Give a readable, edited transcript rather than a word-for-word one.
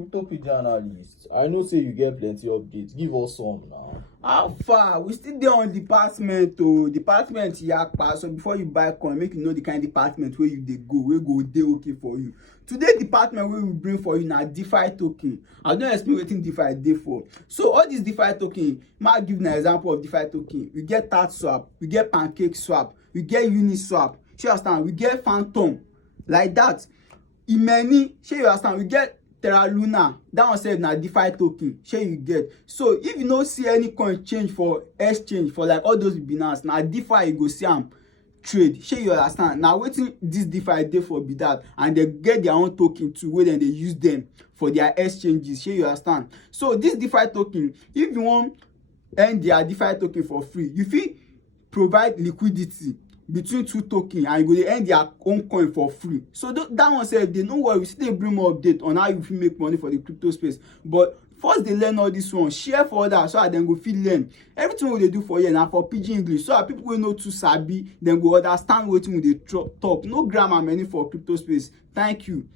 Cryptopedia analyst, I know say you get plenty updates. Give us some now. How far? We still dey on department department yakpa. So before you buy coin, make you know the kind department where you dey go, wey go dey okay for you. Today department wey we bring for you na DeFi token. I don explain wetin DeFi dey for. So all these DeFi token, ma give na example of DeFi token. We get TATSwap, we get PancakeSwap, we get Uniswap. Shey you understand? We get Phantom, like that. Many, shey you understand? We get Terra Luna, that one sef na DeFi token, shey you get. So if you no see any coin change for exchange for like all those Binance, na DeFi you go see am trade. Shey you understand? Na wetin this DeFi dey for be that, and they get their own token too wey dem dey use them for their exchanges. Shey you understand? So this DeFi token, if you wan earn their DeFi token for free, you fit provide liquidity between two tokens and you go dey earn their own coin for free. So that one sef dey, no worry, we still dey bring more update on how you fit make money for the crypto space. But first dey learn all this one, share for others so that dem go fit learn. Everything we dey do for here na for pidgin English, so that people wey no too sabi dem go understand wetin we dey talk. No grammar many for crypto space. Thank you.